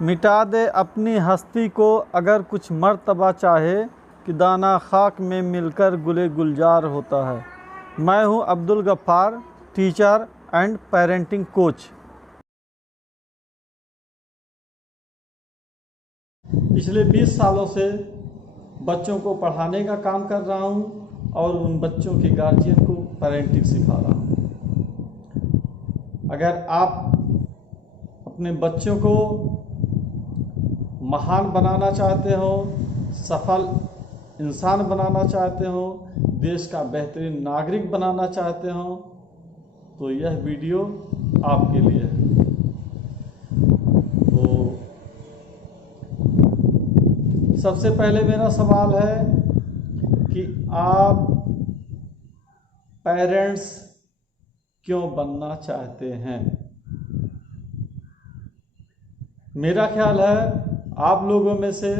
मिटा दे अपनी हस्ती को अगर कुछ मर्तबा चाहे कि दाना खाक में मिलकर गुले गुलजार होता है। मैं हूं Abdul Gaffar, teacher and parenting coach. पिछले 20 सालों से बच्चों को पढ़ाने का काम कर रहा हूं और उन बच्चों के गार्जियन को पेरेंटिंग सिखा रहा हूं। अगर आप अपने बच्चों को महान बनाना चाहते हो, सफल इंसान बनाना चाहते हो, देश का बेहतरीन नागरिक बनाना चाहते हो, तो यह वीडियो आपके लिए है। तो सबसे पहले मेरा सवाल है कि आप पेरेंट्स क्यों बनना चाहते हैं? मेरा ख्याल है आप लोगों में से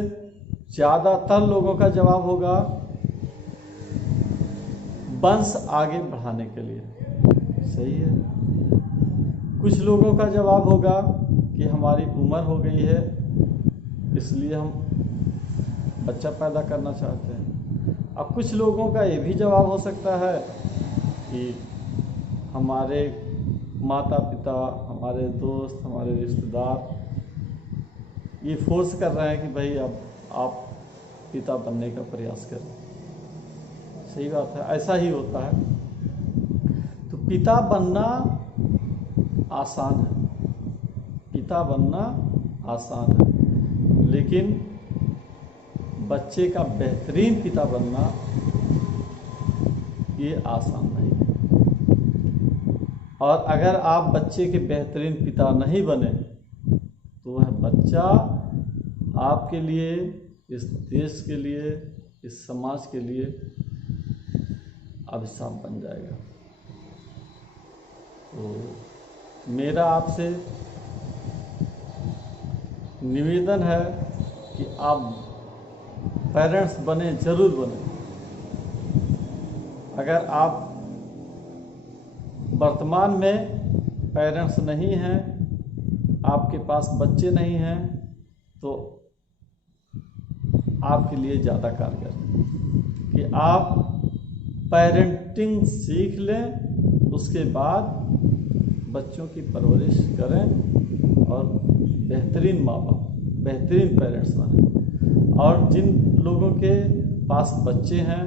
ज़्यादातर लोगों का जवाब होगा वंश आगे बढ़ाने के लिए। सही है। कुछ लोगों का जवाब होगा कि हमारी उम्र हो गई है, इसलिए हम बच्चा पैदा करना चाहते हैं। अब कुछ लोगों का ये भी जवाब हो सकता है कि हमारे माता पिता, हमारे दोस्त, हमारे रिश्तेदार ये फोर्स कर रहे हैं कि भाई अब आप पिता बनने का प्रयास करें। सही बात है, ऐसा ही होता है। तो पिता बनना आसान है, पिता बनना आसान है, लेकिन बच्चे का बेहतरीन पिता बनना ये आसान नहीं है। और अगर आप बच्चे के बेहतरीन पिता नहीं बने तो वह बच्चा आपके लिए, इस देश के लिए, इस समाज के लिए अभिशाप बन जाएगा। तो मेरा आपसे निवेदन है कि आप पेरेंट्स बने, जरूर बने। अगर आप वर्तमान में पेरेंट्स नहीं हैं, आपके पास बच्चे नहीं हैं, तो आपके लिए ज़्यादा कारगर है कि आप पेरेंटिंग सीख लें, उसके बाद बच्चों की परवरिश करें और बेहतरीन माँ बाप, बेहतरीन पेरेंट्स बनें। और जिन लोगों के पास बच्चे हैं,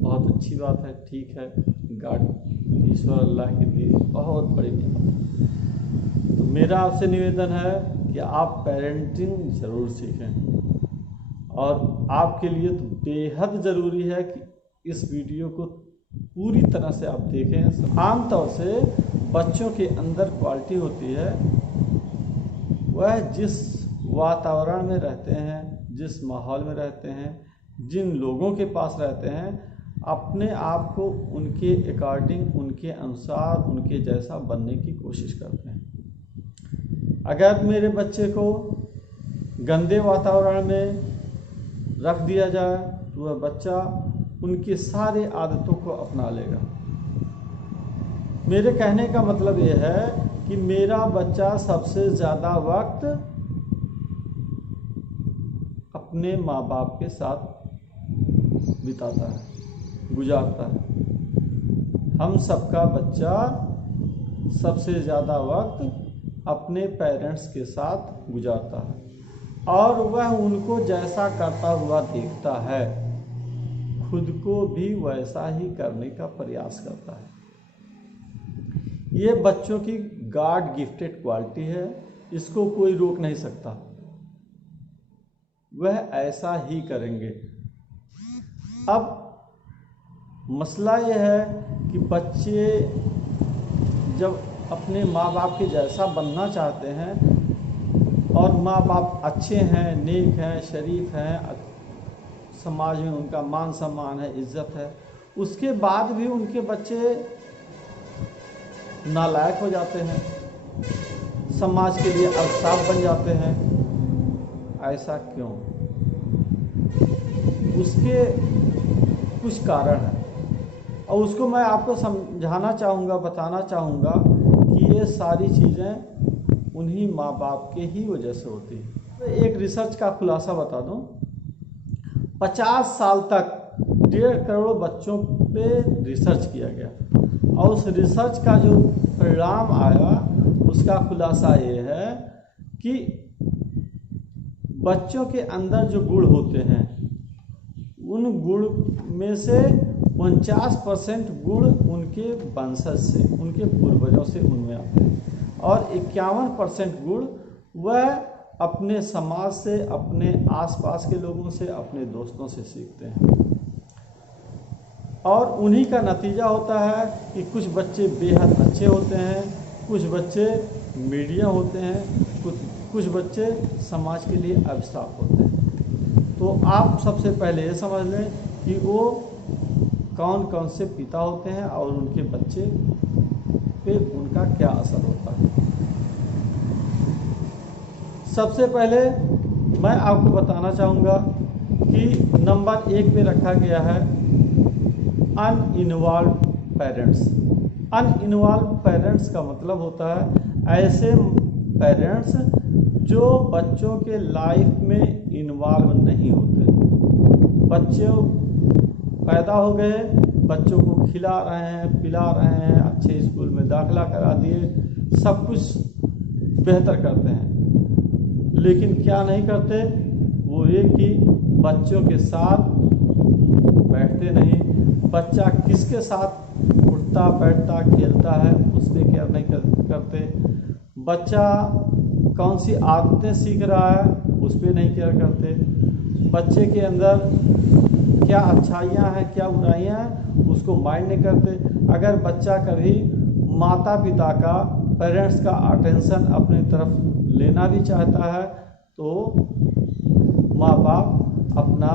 बहुत अच्छी बात है, ठीक है, गॉड, ईश्वर अल्लाह की दी बहुत बड़ी नेमत है। तो मेरा आपसे निवेदन है कि आप पेरेंटिंग ज़रूर सीखें। और आपके लिए तो बेहद ज़रूरी है कि इस वीडियो को पूरी तरह से आप देखें। आमतौर से बच्चों के अंदर क्वालिटी होती है, वह जिस वातावरण में रहते हैं, जिस माहौल में रहते हैं, जिन लोगों के पास रहते हैं, अपने आप को उनके अकॉर्डिंग, उनके अनुसार, उनके जैसा बनने की कोशिश करते हैं। अगर मेरे बच्चे को गंदे वातावरण में रख दिया जाए तो वह बच्चा उनकी सारी आदतों को अपना लेगा। मेरे कहने का मतलब यह है कि मेरा बच्चा सबसे ज़्यादा वक्त अपने माँ बाप के साथ बिताता है, गुजारता है। हम सबका बच्चा सबसे ज़्यादा वक्त अपने पेरेंट्स के साथ गुजारता है और वह उनको जैसा करता हुआ देखता है, खुद को भी वैसा ही करने का प्रयास करता है। ये बच्चों की गॉड गिफ्टेड क्वालिटी है, इसको कोई रोक नहीं सकता, वह ऐसा ही करेंगे। अब मसला यह है कि बच्चे जब अपने माँ बाप के जैसा बनना चाहते हैं और माँ बाप अच्छे हैं, नेक हैं, शरीफ हैं, समाज में उनका मान सम्मान है, इज्जत है, उसके बाद भी उनके बच्चे नालायक हो जाते हैं, समाज के लिए अभिशाप बन जाते हैं। ऐसा क्यों? उसके कुछ कारण हैं और उसको मैं आपको समझाना चाहूँगा, बताना चाहूँगा कि ये सारी चीज़ें उन्हीं माँ बाप के ही वजह से होती है। एक रिसर्च का खुलासा बता दूं, 50 साल तक 1.5 करोड़ बच्चों पे रिसर्च किया गया और उस रिसर्च का जो परिणाम आया उसका खुलासा ये है कि बच्चों के अंदर जो गुण होते हैं उन गुण में से 49% गुण उनके वंशज से, उनके पूर्वजों से उनमें आते हैं और 51% गुण वह अपने समाज से, अपने आसपास के लोगों से, अपने दोस्तों से सीखते हैं। और उन्हीं का नतीजा होता है कि कुछ बच्चे बेहद अच्छे होते हैं, कुछ बच्चे मीडियम होते हैं, कुछ बच्चे समाज के लिए अभिशाप होते हैं। तो आप सबसे पहले ये समझ लें कि वो कौन कौन से पिता होते हैं और उनके बच्चे पे उनका क्या असर होता है। सबसे पहले मैं आपको बताना चाहूँगा कि नंबर 1 पे रखा गया है अनइन्वॉल्व पेरेंट्स। अनइन्वॉल्व पेरेंट्स का मतलब होता है ऐसे पेरेंट्स जो बच्चों के लाइफ में इन्वॉल्व नहीं होते। बच्चे पैदा हो गए, बच्चों को खिला रहे हैं, पिला रहे हैं, अच्छे स्कूल में दाखिला करा दिए, सब कुछ बेहतर करते हैं, लेकिन क्या नहीं करते, वो ये कि बच्चों के साथ बैठते नहीं। बच्चा किसके साथ उठता बैठता खेलता है उस पर केयर नहीं करते। बच्चा कौन सी आदतें सीख रहा है उस पर नहीं केयर करते। बच्चे के अंदर क्या अच्छाइयाँ हैं क्या बुराइयाँ हैं उसको माइंड नहीं करते। अगर बच्चा कभी माता पिता का, पेरेंट्स का अटेंशन अपनी तरफ लेना भी चाहता है तो माँ बाप अपना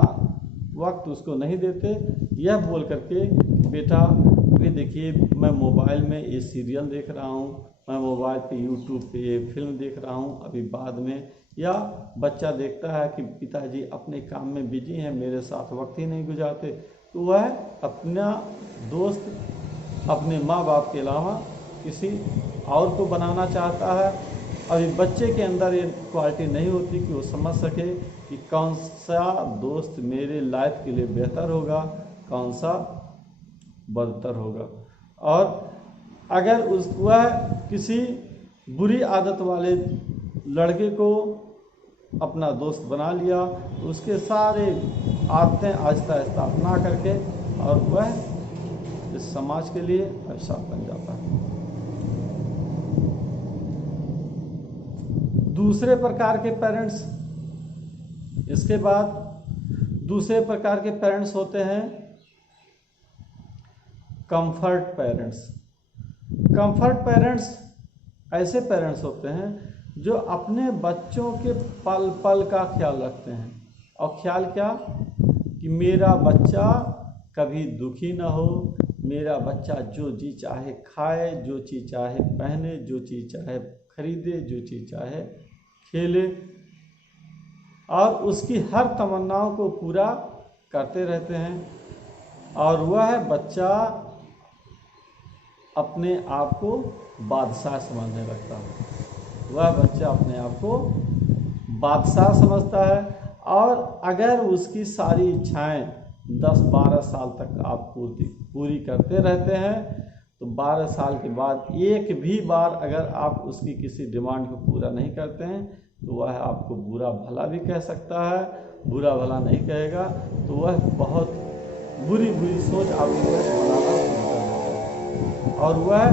वक्त उसको नहीं देते, यह बोल करके बेटा अभी देखिए मैं मोबाइल में ये सीरियल देख रहा हूँ, मैं मोबाइल पे यूट्यूब पे ये फिल्म देख रहा हूँ, अभी बाद में। या बच्चा देखता है कि पिताजी अपने काम में बिजी हैं, मेरे साथ वक्त ही नहीं गुजारते, तो वह अपना दोस्त अपने माँ बाप के अलावा किसी और को बनाना चाहता है। अभी बच्चे के अंदर ये क्वालिटी नहीं होती कि वो समझ सके कि कौन सा दोस्त मेरे लाइफ के लिए बेहतर होगा, कौन सा बदतर होगा। और अगर वह किसी बुरी आदत वाले लड़के को अपना दोस्त बना लिया तो उसके सारे आदतें आहिस्ता आहिस्ता अपना करके और वह इस समाज के लिए अभिशाप बन जाता है। दूसरे प्रकार के पेरेंट्स, इसके बाद दूसरे प्रकार के पेरेंट्स होते हैं कंफर्ट पेरेंट्स। कंफर्ट पेरेंट्स ऐसे पेरेंट्स होते हैं जो अपने बच्चों के पल पल का ख्याल रखते हैं। और ख्याल क्या कि मेरा बच्चा कभी दुखी ना हो, मेरा बच्चा जो चीज़ चाहे खाए, जो चीज़ चाहे पहने, जो चीज़ चाहे खरीदे, जो चीज़ चाहे खेले, और उसकी हर तमन्नाओं को पूरा करते रहते हैं। और वह बच्चा अपने आप को बादशाह समझने लगता है। वह बच्चा अपने आप को बादशाह समझता है और अगर उसकी सारी इच्छाएं 10-12 साल तक आप पूरी करते रहते हैं तो 12 साल के बाद एक भी बार अगर आप उसकी किसी डिमांड को पूरा नहीं करते हैं तो वह आपको बुरा भला भी कह सकता है। बुरा भला नहीं कहेगा तो वह बहुत बुरी सोच आपको बनाना शुरू कर देता है और वह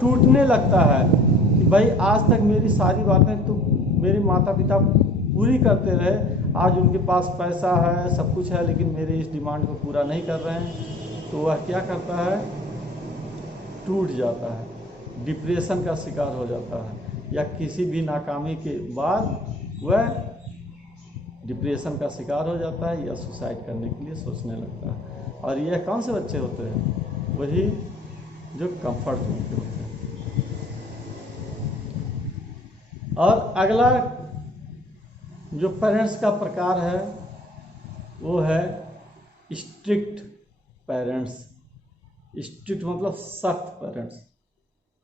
टूटने लगता है कि भाई आज तक मेरी सारी बातें तो मेरे माता पिता पूरी करते रहे, आज उनके पास पैसा है, सब कुछ है, लेकिन मेरे इस डिमांड को पूरा नहीं कर रहे हैं। तो वह क्या करता है, टूट जाता है, डिप्रेशन का शिकार हो जाता है, या किसी भी नाकामी के बाद वह डिप्रेशन का शिकार हो जाता है या सुसाइड करने के लिए सोचने लगता है। और यह कौन से बच्चे होते हैं, वही जो कंफर्ट जोन के होते हैं। और अगला जो पेरेंट्स का प्रकार है वो है स्ट्रिक्ट पेरेंट्स। स्ट्रिक्ट मतलब सख्त पेरेंट्स।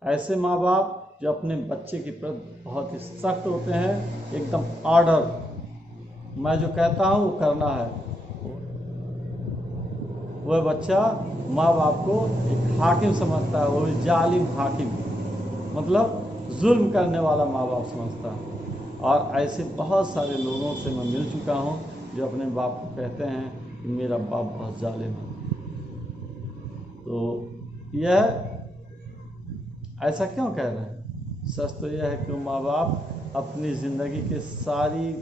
ऐसे माँ बाप जो अपने बच्चे के प्रति बहुत ही सख्त होते हैं, एकदम ऑर्डर, मैं जो कहता हूँ वो करना है, वह बच्चा माँ बाप को एक हाकिम समझता है, वो भी जालिम हाकिम, मतलब जुल्म करने वाला माँ बाप समझता है। और ऐसे बहुत सारे लोगों से मैं मिल चुका हूँ जो अपने बाप को कहते हैं कि मेरा बाप बहुत जालिम है। तो यह ऐसा क्यों कह रहे हैं? सच तो यह है कि माँ बाप अपनी ज़िंदगी की सारी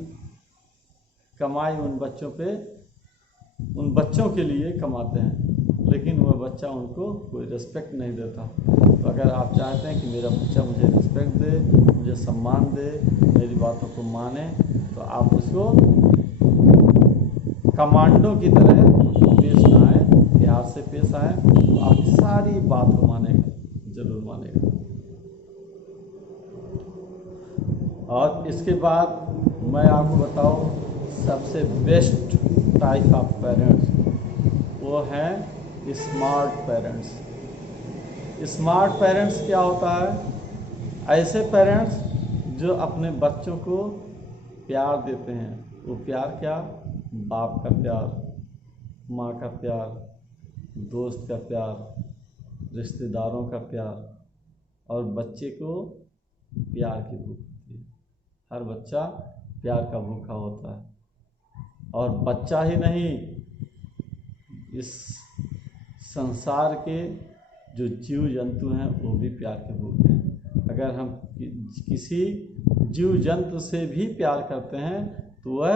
कमाई उन बच्चों के लिए कमाते हैं, लेकिन वह बच्चा उनको कोई रिस्पेक्ट नहीं देता। तो अगर आप चाहते हैं कि मेरा बच्चा मुझे रिस्पेक्ट दे, मुझे सम्मान दे, मेरी बातों को माने, तो आप उसको कमांडो की तरह पेश ना आए, प्यार से पेश आए, तो आपकी सारी बात को मानेगा, ज़रूर मानेगा। और इसके बाद मैं आपको बताऊं, सबसे बेस्ट टाइप ऑफ पेरेंट्स वो हैं स्मार्ट पेरेंट्स। स्मार्ट पेरेंट्स क्या होता है? ऐसे पेरेंट्स जो अपने बच्चों को प्यार देते हैं। वो प्यार क्या? बाप का प्यार, माँ का प्यार, दोस्त का प्यार, रिश्तेदारों का प्यार, और बच्चे को प्यार की भूख होती है। हर बच्चा प्यार का भूखा होता है, और बच्चा ही नहीं, इस संसार के जो जीव जंतु हैं वो भी प्यार के भूखे हैं। अगर हम किसी जीव जंतु से भी प्यार करते हैं तो वह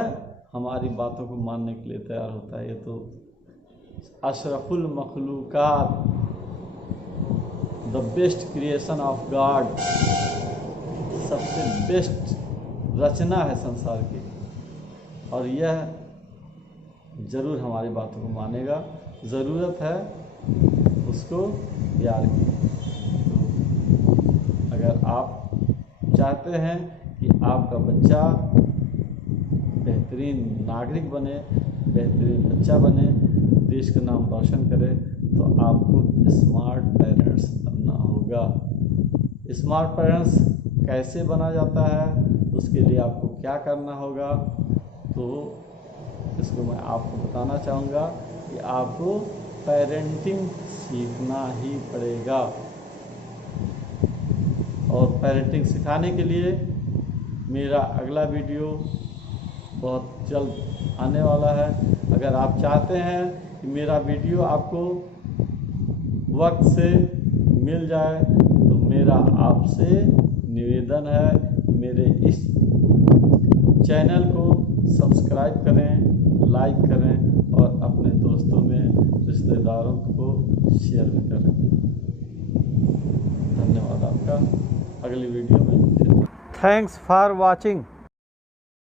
हमारी बातों को मानने के लिए तैयार होता है। ये तो अशरफुल मखलूकात, the best creation of God, सबसे बेस्ट रचना है संसार की, और यह ज़रूर हमारी बातों को मानेगा। ज़रूरत है उसको प्यार की। अगर आप चाहते हैं कि आपका बच्चा बेहतरीन नागरिक बने, बेहतरीन बच्चा बने, देश का नाम रोशन करे, तो आपको स्मार्ट पेरेंट्स बनना होगा। स्मार्ट पेरेंट्स कैसे बना जाता है, उसके लिए आपको क्या करना होगा, तो इसको मैं आपको बताना चाहूँगा कि आपको पेरेंटिंग सीखना ही पड़ेगा। और पेरेंटिंग सिखाने के लिए मेरा अगला वीडियो बहुत जल्द आने वाला है। अगर आप चाहते हैं कि मेरा वीडियो आपको वक्त से मिल जाए, तो मेरा आपसे निवेदन है, मेरे इस चैनल को सब्सक्राइब करें, लाइक करें, और अपने दोस्तों में, रिश्तेदारों को शेयर भी करें। धन्यवाद आपका। अगली वीडियो में फिर। Thanks for watching.